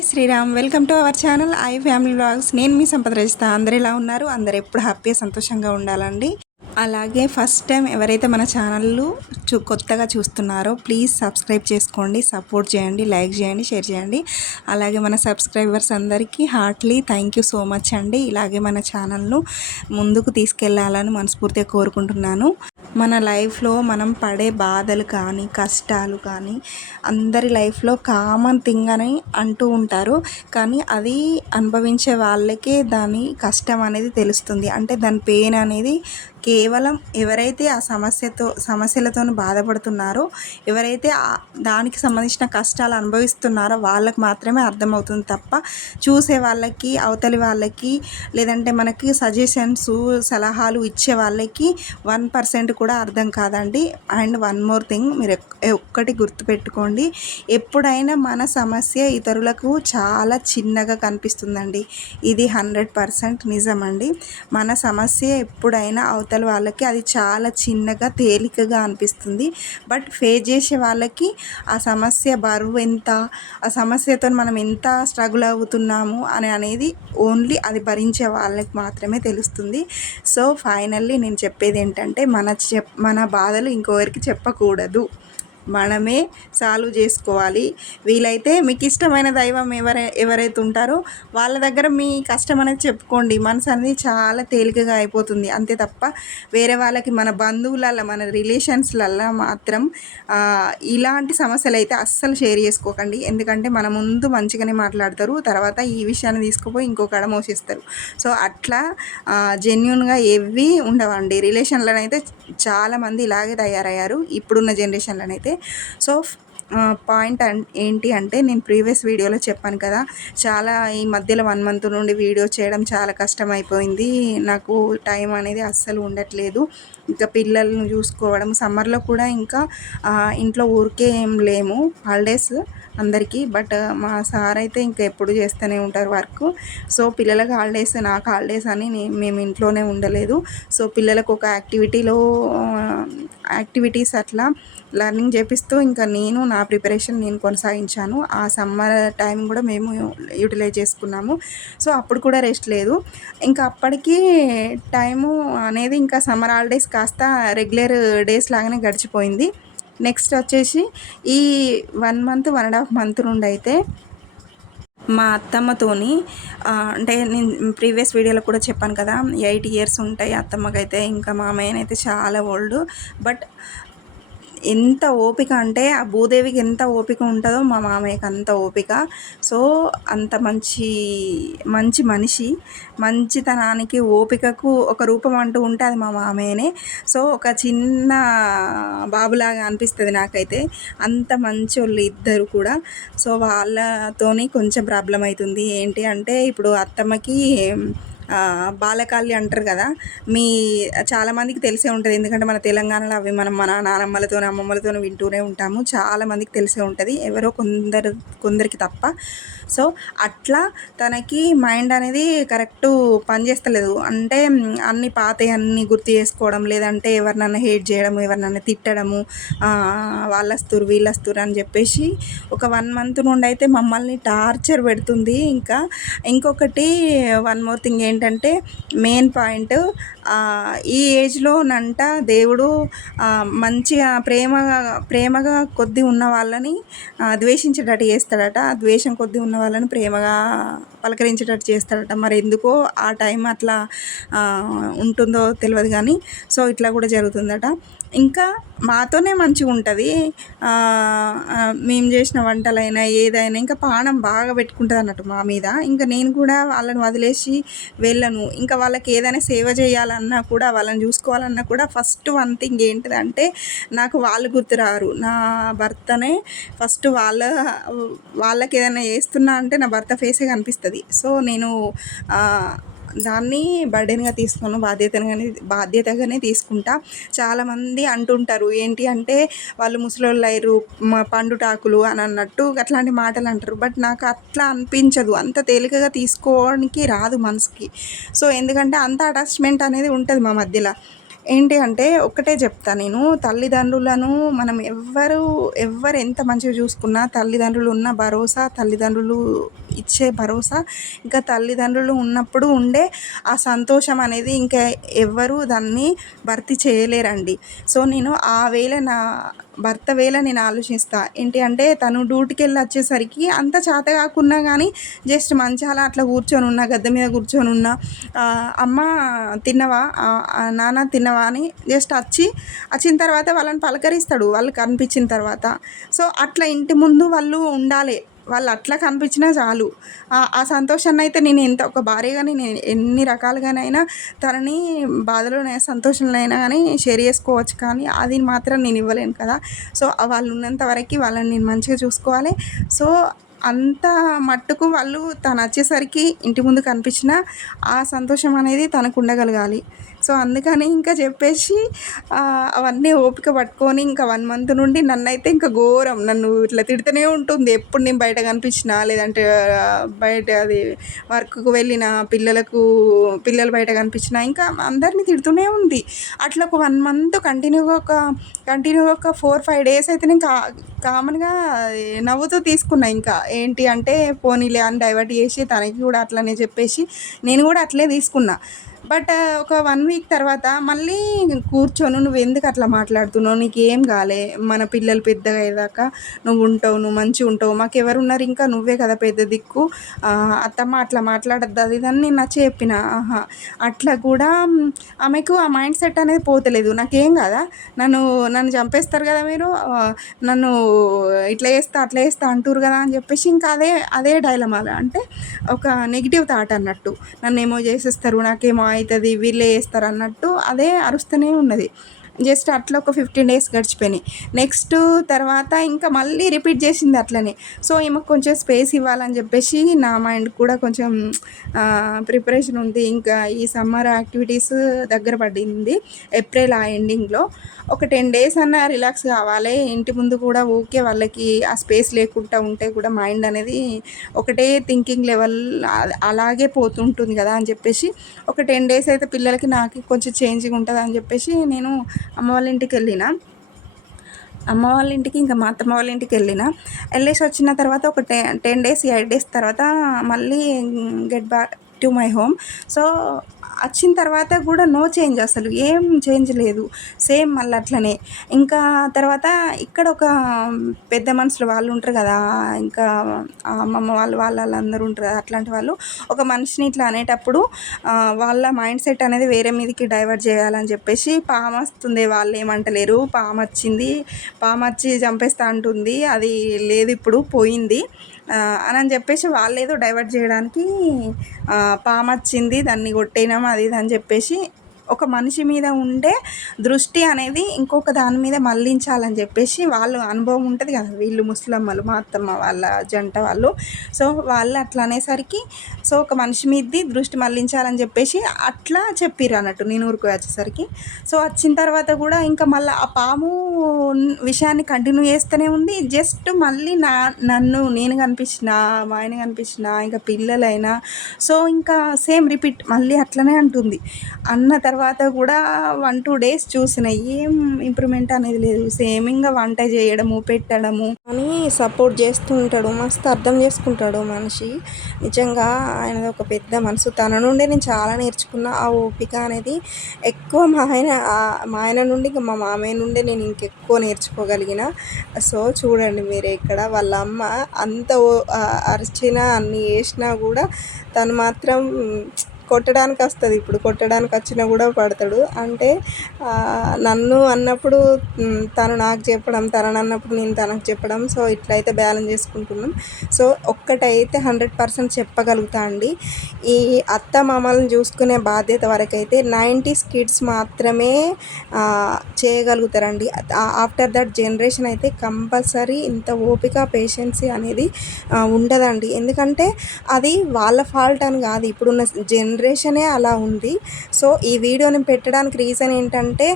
జై Sriram. Welcome to our channel I family vlogs. నేను మీ సంపద రజిత. అందరు ఎలా ఉన్నారు? అందరు ఎప్పుడు హ్యాపీగా సంతోషంగా ఉండాలండి. అలాగే ఫస్ట్ టైం ఎవరైతే మన ఛానల్ కొత్తగా చూస్తున్నారో ప్లీజ్ సబ్స్క్రైబ్ చేసుకోండి, సపోర్ట్ చేయండి, లైక్ చేయండి, షేర్ చేయండి. అలాగే మన సబ్స్క్రైబర్స్ అందరికీ heartly thank you so much అండి. ఇలాగే మన ఛానల్ను ముందుకు తీసుకెళ్లాలని మనస్ఫూర్తిగా కోరుకుంటున్నాను. మన లైఫ్లో మనం పడే బాధలు కానీ కష్టాలు కానీ అందరి లైఫ్లో కామన్ థింగ్ అని అంటూ ఉంటారు. కానీ అది అనుభవించే వాళ్ళకే దాని కష్టం అనేది తెలుస్తుంది. అంటే దాని పెయిన్ అనేది కేవలం ఎవరైతే ఆ సమస్యలతో బాధపడుతున్నారో, ఎవరైతే దానికి సంబంధించిన కష్టాలు అనుభవిస్తున్నారో వాళ్ళకి మాత్రమే అర్థమవుతుంది తప్ప చూసే వాళ్ళకి, అవతలి వాళ్ళకి, లేదంటే మనకి సజెషన్స్ సలహాలు ఇచ్చే వాళ్ళకి 1% కూడా అర్థం కాదండి. అండ్ వన్ మోర్ థింగ్, మీరు ఒక్కటి గుర్తుపెట్టుకోండి, ఎప్పుడైనా మన సమస్య ఇతరులకు చాలా చిన్నగా కనిపిస్తుందండి. ఇది 100% నిజమండి. మన సమస్య ఎప్పుడైనా అవతల వాళ్ళకి అది చాలా చిన్నగా తేలికగా అనిపిస్తుంది. బట్ ఫేస్ చేసే వాళ్ళకి ఆ సమస్య బరువు ఎంత, ఆ సమస్యతో మనం ఎంత స్ట్రగుల్ అవుతున్నాము అనేది ఓన్లీ అది భరించే వాళ్ళకి మాత్రమే తెలుస్తుంది. సో ఫైనల్లీ నేను చెప్పేది ఏంటంటే మన బాధలు ఇంకొకరికి చెప్పకూడదు, మనమే సాల్వ్ చేసుకోవాలి. వీలైతే మీకు ఇష్టమైన దైవం ఎవరైతే ఉంటారో వాళ్ళ దగ్గర మీ కష్టం అనేది చెప్పుకోండి. మనసు అనేది చాలా తేలికగా అయిపోతుంది. అంతే తప్ప వేరే వాళ్ళకి, మన బంధువులల్లో, మన రిలేషన్స్లల్లో మాత్రం ఇలాంటి సమస్యలు అయితే అస్సలు షేర్ చేసుకోకండి. ఎందుకంటే మన ముందు మంచిగానే మాట్లాడతారు, తర్వాత ఈ విషయాన్ని తీసుకుపోయి ఇంకొకడ మోసేస్తారు. సో అట్లా జెన్యున్గా ఏవి ఉండవండి. రిలేషన్లోనైతే చాలామంది ఇలాగే తయారయ్యారు ఇప్పుడున్న జనరేషన్లోనైతే. సో పాయింట్ ఏంటి అంటే, నేను ప్రీవియస్ వీడియోలో చెప్పాను కదా, చాలా ఈ మధ్యలో 1 month నుండి వీడియో చేయడం చాలా కష్టమైపోయింది. నాకు టైం అనేది అస్సలు ఉండట్లేదు. ఇంకా పిల్లలను చూసుకోవడం, సమ్మర్లో కూడా ఇంకా ఇంట్లో ఊరికే ఏం లేము, హాలిడేస్ అందరికీ. బట్ మా సార్ అయితే ఇంకా ఎప్పుడు చేస్తూనే ఉంటారు వర్క్. సో పిల్లలకు హాలిడేస్, నాకు హాలిడేస్ అని మేము ఇంట్లోనే ఉండలేదు. సో పిల్లలకు ఒక యాక్టివిటీస్ అట్లా లెర్నింగ్ చేపిస్తూ ఇంకా నా ప్రిపరేషన్ నేను కొనసాగించాను. ఆ సమ్మర్ టైం కూడా మేము యూటిలైజ్ చేసుకున్నాము. సో అప్పుడు కూడా రెస్ట్ లేదు. ఇంకా అప్పటికి టైము అనేది ఇంకా సమ్మర్ హాలిడేస్ కాస్త రెగ్యులర్ డేస్ లాగానే గడిచిపోయింది. నెక్స్ట్ వచ్చేసి ఈ 1 month 1.5 month నుండి అయితే మా అత్తమ్మతోని, అంటే నేను ప్రీవియస్ వీడియోలో కూడా చెప్పాను కదా, 8 years ఉంటాయి అత్తమ్మకైతే. ఇంకా మామయ్యనైతే చాలా ఓల్డ్. బట్ ఎంత ఓపిక అంటే ఆ భూదేవికి ఎంత ఓపిక ఉంటుందో మా మామయ్యకి అంత ఓపిక. సో అంత మంచి మనిషి. మంచితనానికి, ఓపికకు ఒక రూపం అంటూ ఉంటే అది మా మామయ్యనే. సో ఒక చిన్న బాబులాగా అనిపిస్తుంది నాకైతే. అంత మంచోళ్ళు ఇద్దరు కూడా. సో వాళ్ళతోని కొంచెం ప్రాబ్లం అవుతుంది. ఏంటి అంటే, ఇప్పుడు అత్తమ్మకి బాలకాల్య అంటారు కదా, చాలామందికి తెలిసే ఉంటుంది. ఎందుకంటే మన తెలంగాణలో అవి మనం మన నానమ్మలతో అమ్మమ్మలతో వింటూనే ఉంటాము. చాలామందికి తెలిసే ఉంటుంది, ఎవరో కొందరికి తప్ప. సో అట్లా తనకి మైండ్ అనేది కరెక్ట్ పనిచేస్తలేదు. అంటే అన్ని పాతవి గుర్తు చేసుకోవడం, లేదంటే ఎవరినన్నా హేట్ చేయడము, ఎవరినన్నా తిట్టడము, వాళ్ళొస్తురు వీళ్ళొస్తురు అని చెప్పేసి ఒక 1 month నుండి అయితే మమ్మల్ని టార్చర్ పెడుతుంది. ఇంకొకటి వన్ మోర్ థింగ్ ఏంటంటే, మెయిన్ పాయింట్, ఈ ఏజ్లోనంట దేవుడు మంచిగా ప్రేమగా కొద్ది ఉన్న వాళ్ళని ద్వేషించేటట్టు చేస్తాడట, ద్వేషం కొద్ది ఉన్న వాళ్ళని ప్రేమగా పలకరించేటట్టు చేస్తాడట. మరి ఎందుకో ఆ టైం అట్లా ఉంటుందో తెలియదు కానీ, సో ఇట్లా కూడా జరుగుతుందట. ఇంకా మాతోనే మంచిగా ఉంటుంది, మేము చేసిన వంటలైనా ఏదైనా ఇంకా పానం బాగా పెట్టుకుంటుంది అన్నట్టు మా మీద. ఇంకా నేను కూడా వాళ్ళని వదిలేసి వెళ్ళను. ఇంకా వాళ్ళకి ఏదైనా సేవ చేయాలన్నా కూడా, వాళ్ళని చూసుకోవాలన్నా కూడా ఫస్ట్ వన్ థింగ్ ఏంటిదంటే, నాకు వాళ్ళు గుర్తురారు, నా భర్తనే ఫస్ట్. వాళ్ళకి ఏదైనా చేస్తున్నా అంటే నా భర్త ఫేసే కనిపిస్తుంది. సో నేను దాన్ని బర్డెన్గా తీసుకోను, బాధ్యతగానే తీసుకుంటా. చాలామంది అంటుంటారు ఏంటి అంటే, వాళ్ళు ముసలోళ్ళు అయ్యారు, పండుటాకులు అని అన్నట్టు అట్లాంటి మాటలు అంటారు. బట్ నాకు అట్లా అనిపించదు, అంత తేలికగా తీసుకోవడానికి రాదు మనసుకి. సో ఎందుకంటే అంత అటాచ్మెంట్ అనేది ఉంటుంది మా మధ్యలో. ఏంటి అంటే ఒక్కటే చెప్తా నేను, తల్లిదండ్రులను మనం ఎవ్వరు ఎంత మంచిగా చూసుకున్నా, తల్లిదండ్రులు ఉన్న భరోసా, తల్లిదండ్రులు ఇచ్చే భరోసా, ఇంకా తల్లిదండ్రులు ఉన్నప్పుడు ఉండే ఆ సంతోషం అనేది ఇంకా ఎవ్వరూ దాన్ని భర్తీ చేయలేరండి. సో నేను ఆ వేళ నా భర్త వేళ నేను ఆలోచిస్తా. ఏంటి అంటే తను డ్యూటీకెళ్ళి వచ్చేసరికి అంత చేత కాకున్నా కానీ జస్ట్ మంచాల అట్లా కూర్చొనున్నా, గద్దె మీద కూర్చొనున్నా, అమ్మ తిన్నవా, నాన్న తిన్నవా అని జస్ట్ వచ్చిన తర్వాత వాళ్ళని పలకరిస్తాడు వాళ్ళు కనిపించిన తర్వాత. సో అట్లా ఇంటి ముందు వాళ్ళు ఉండాలి, వాళ్ళు అట్లా కనిపించినా చాలు. ఆ సంతోషాన్ని అయితే నేను ఒక భార్యగా నేను ఎన్ని రకాలుగానైనా తనని బాధలోనైనా సంతోషంలో అయినా కానీ షేర్ చేసుకోవచ్చు, కానీ అది మాత్రం నేను ఇవ్వలేను కదా. సో వాళ్ళు ఉన్నంత వరకు వాళ్ళని నేను మంచిగా చూసుకోవాలి. సో అంత మట్టుకు వాళ్ళు తను వచ్చేసరికి ఇంటి ముందు కనిపించిన ఆ సంతోషం అనేది తనకు ఉండగలగాలి. సో అందుకని ఇంకా చెప్పేసి అవన్నీ ఓపిక పట్టుకొని ఇంకా 1 మంత్ నుండి నన్నైతే ఇంకా ఘోరం నన్ను ఇట్లా తిడుతూనే ఉంటుంది. ఎప్పుడు నేను బయట కనిపించినా, లేదంటే బయట అది వర్క్కు వెళ్ళిన పిల్లలు బయట కనిపించినా ఇంకా అందరినీ తిడుతూనే ఉంది. అట్లా ఒక 1 మంత్ కంటిన్యూగా ఒక 4-5 డేస్ అయితే నేను కామన్గా నవ్వుతూ తీసుకున్నా. ఇంకా ఏంటి అంటే పోనీలే అని డైవర్ట్ చేసి తనకి కూడా అట్లనే చెప్పేసి నేను కూడా అట్లే తీసుకున్నా. బట్ ఒక 1 వీక్ తర్వాత మళ్ళీ కూర్చొని నువ్వెందుకు అట్లా మాట్లాడుతున్నావు, నీకేం కాలే, మన పిల్లలు పెద్దగా అయ్యేదాకా నువ్వు మంచిగా ఉంటావు, మాకెవరున్నారు ఇంకా నువ్వే కదా పెద్ద దిక్కు, అత్తమ్మ అట్లా మాట్లాడద్దు అది ఇదని నేను నచ్చ చెప్పిన. అట్లా కూడా ఆమెకు ఆ మైండ్ సెట్ అనేది పోతలేదు. నాకేం కదా, నన్ను చంపేస్తారు కదా మీరు, నన్ను ఇట్లా చేస్తా అట్లా చేస్తా అంటురు కదా అని చెప్పేసి ఇంకా అదే డైలమాల అంటే ఒక నెగిటివ్ థాట్ అన్నట్టు. నన్నేమో చేసేస్తారు, నాకేమో అవుతుంది, వీళ్ళే చేస్తారు అన్నట్టు అదే అరుస్తూనే ఉన్నది. జస్ట్ అట్లా ఒక 15 డేస్ గడిచిపోయినాయి. నెక్స్ట్ తర్వాత ఇంకా మళ్ళీ రిపీట్ చేసింది అట్లనే. సో ఈమెకు కొంచెం స్పేస్ ఇవ్వాలని చెప్పేసి నా మైండ్ కూడా కొంచెం ప్రిపరేషన్ ఉంది. ఇంకా ఈ సమ్మర్ యాక్టివిటీస్ దగ్గర పడింది. ఏప్రిల్ ఆ ఎండింగ్లో ఒక 10 డేస్ అన్న రిలాక్స్ కావాలి. ఇంటి ముందు కూడా ఓకే వాళ్ళకి ఆ స్పేస్ లేకుండా ఉంటే కూడా మైండ్ అనేది ఒకటే థింకింగ్ లెవెల్ అలాగే పోతుంటుంది కదా అని చెప్పేసి ఒక 10 డేస్ అయితే పిల్లలకి నాకు కొంచెం చేంజింగ్ ఉంటుంది అని చెప్పేసి నేను అమ్మ వాళ్ళ ఇంటికి వెళ్ళిన. ఇంకా మా అత్తమ్మ వాళ్ళ ఇంటికి వెళ్ళేసి వచ్చిన తర్వాత ఒక 10 డేస్ 8 డేస్ తర్వాత మళ్ళీ get back to my home. So వచ్చిన తర్వాత కూడా నో చేంజ్, అసలు ఏం చేంజ్ లేదు, సేమ్ మళ్ళీ అట్లనే. ఇంకా తర్వాత ఇక్కడ ఒక పెద్ద మనుషులు వాళ్ళు ఉంటారు కదా, ఇంకా అమ్మమ్మ వాళ్ళందరూ ఉంటారు కదా, అట్లాంటి వాళ్ళు ఒక మనిషిని ఇట్లా అనేటప్పుడు వాళ్ళ మైండ్ సెట్ అనేది వేరే మీదకి డైవర్ట్ చేయాలని చెప్పేసి పాము వస్తుంది, వాళ్ళు ఏమంటలేరు, పాము వచ్చి చంపేస్తా అంటుంది, అది లేదు ఇప్పుడు పోయింది అని చెప్పేసి వాళ్ళు ఏదో డైవర్ట్ చేయడానికి పాము వచ్చింది దాన్ని కొట్టేనాం అది ఇది అని చెప్పేసి ఒక మనిషి మీద ఉండే దృష్టి అనేది ఇంకొక దాని మీద మళ్ళించాలని చెప్పేసి వాళ్ళు అనుభవం ఉంటుంది కదా, వీళ్ళు ముసలమ్మలు మా అత్తమ్మ వాళ్ళ జంట వాళ్ళు. సో వాళ్ళు అట్లా అనేసరికి సో ఒక మనిషి మీదది దృష్టి మళ్ళించాలని చెప్పేసి అట్లా చెప్పిర్రు అన్నట్టు నేను ఊరికి వచ్చేసరికి. సో వచ్చిన తర్వాత కూడా ఇంకా మళ్ళీ ఆ పాము విషయాన్ని కంటిన్యూ చేస్తూనే ఉంది. జస్ట్ మళ్ళీ నేను కనిపించిన, మా ఆయన కనిపించిన, ఇంకా పిల్లలైనా సో ఇంకా సేమ్ రిపీట్ మళ్ళీ అట్లనే అంటుంది. అన్న తర్వాత కూడా 1-2 డేస్ చూసిన ఏం ఇంప్రూవ్మెంట్ అనేది లేదు. సేమ్ ఇంకా వంట చేయడము పెట్టడము అని సపోర్ట్ చేస్తూ ఉంటాడు, మస్తు అర్థం చేసుకుంటాడు మనిషి. నిజంగా ఆయనది ఒక పెద్ద మనసు. తన నుండి నేను చాలా నేర్చుకున్న ఆ ఓపిక అనేది ఎక్కువ మా ఆయన నుండి ఇంకా మా మామయ్య నుండి నేను ఇంకెక్కువ నేర్చుకోగలిగిన. సో చూడండి మీరే ఇక్కడ వాళ్ళ అమ్మ అంత అరిచినా అన్ని చేసినా కూడా తను మాత్రం కొట్టడానికి వస్తుంది. ఇప్పుడు కొట్టడానికి వచ్చినా కూడా పడతాడు. అంటే నన్ను అన్నప్పుడు తను నాకు చెప్పడం, తనని అన్నప్పుడు నేను తనకు చెప్పడం. సో ఇట్లయితే బ్యాలెన్స్ చేసుకుంటున్నాం. సో ఒక్కటైతే 100% చెప్పగలుగుతా అండి, ఈ అత్త మామలను చూసుకునే బాధ్యత వరకైతే 90s కిడ్స్ మాత్రమే చేయగలుగుతారండి. ఆఫ్టర్ దట్ జనరేషన్ అయితే కంపల్సరీ ఇంత ఓపిక పేషెన్సీ అనేది ఉండదండి. ఎందుకంటే అది వాళ్ళ ఫాల్ట్ అని కాదు, ఇప్పుడున్న జనరేషనే అలా ఉంది. సో ఈ వీడియోని పెట్టడానికి రీజన్ ఏంటంటే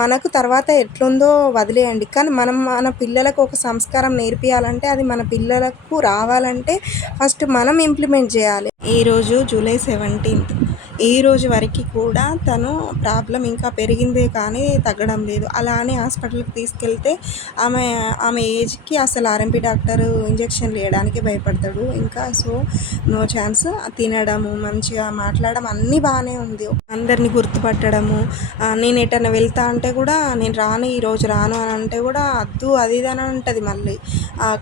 మనకు తర్వాత ఎట్లుందో వదిలేయండి, కానీ మన పిల్లలకు ఒక సంస్కారం నేర్పియాలంటే అది మన పిల్లలకు రావాలంటే ఫస్ట్ మనం ఇంప్లిమెంట్ చేయాలి. ఈరోజు జూలై 17th. ఈ రోజు వరకు కూడా తను ప్రాబ్లం ఇంకా పెరిగిందే కానీ తగ్గడం లేదు. అలా అని హాస్పిటల్‌కి తీసుకెళ్తే ఆమె ఆమె ఏజ్‌కి అసలు ఆర్ఎంపీ డాక్టరు ఇంజెక్షన్లు ఎయడానికి భయపడతాడు. ఇంకా సో, నో ఛాన్స్. తినడము, మంచిగా మాట్లాడడం అన్నీ బాగానే ఉంది. అందరిని గుర్తుపట్టడము, నేను ఎటన్నా వెళ్తా అంటే కూడా నేను రాను, ఈరోజు రాను అని అంటే కూడా అద్దు అది ఇది అని అంటది మళ్ళీ.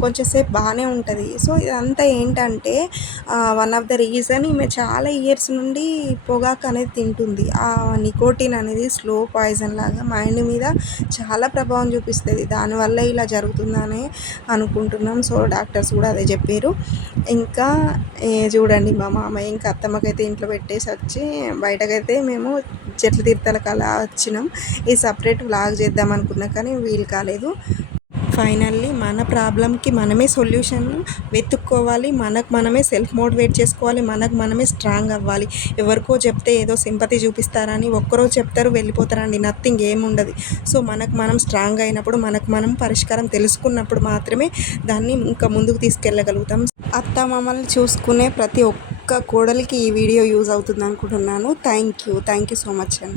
కొంచెం సేపు బాగానే ఉంటుంది. సో, ఇదంతా ఏంటంటే వన్ ఆఫ్ ద రీజన్ ఈమె చాలా ఇయర్స్ నుండి పొగాకు అనేది తింటుంది. ఆ నికోటిన్ అనేది స్లో పాయిజన్ లాగా మైండ్ మీద చాలా ప్రభావం చూపిస్తుంది. దానివల్ల ఇలా జరుగుతుందని అనుకుంటున్నాం. సో, డాక్టర్స్ కూడా అదే చెప్పారు. ఇంకా చూడండి మా మామయ్య ఇంకా అత్తమ్మకైతే ఇంట్లో పెట్టేసి వచ్చి బయటకైతే మేము చెట్ల తీర్థాలకు అలా వచ్చినాం. ఈ సపరేట్ వ్లాగ్ చేద్దాం అనుకున్నా కానీ వీలు కాలేదు. ఫైనల్లీ మన ప్రాబ్లంకి మనమే సొల్యూషన్ వెతుక్కోవాలి. మనకు మనమే సెల్ఫ్ మోటివేట్ చేసుకోవాలి. మనకు మనమే స్ట్రాంగ్ అవ్వాలి. ఎవరికో చెప్తే ఏదో సింపతి చూపిస్తారని ఒక్కరోజు చెప్తారు వెళ్ళిపోతారండి. నథింగ్ ఏముండదు. సో, మనకు మనం స్ట్రాంగ్ అయినప్పుడు, మనకు మనం పరిష్కారం తెలుసుకున్నప్పుడు మాత్రమే దాన్ని ఇంకా ముందుకు తీసుకెళ్ళగలుగుతాం. అత్తమామల్ని చూసుకునే ప్రతి ఒక్క కోడలికి ఈ వీడియో యూజ్ అవుతుంది అనుకుంటున్నాను. థ్యాంక్ యూ సో మచ్ అండి.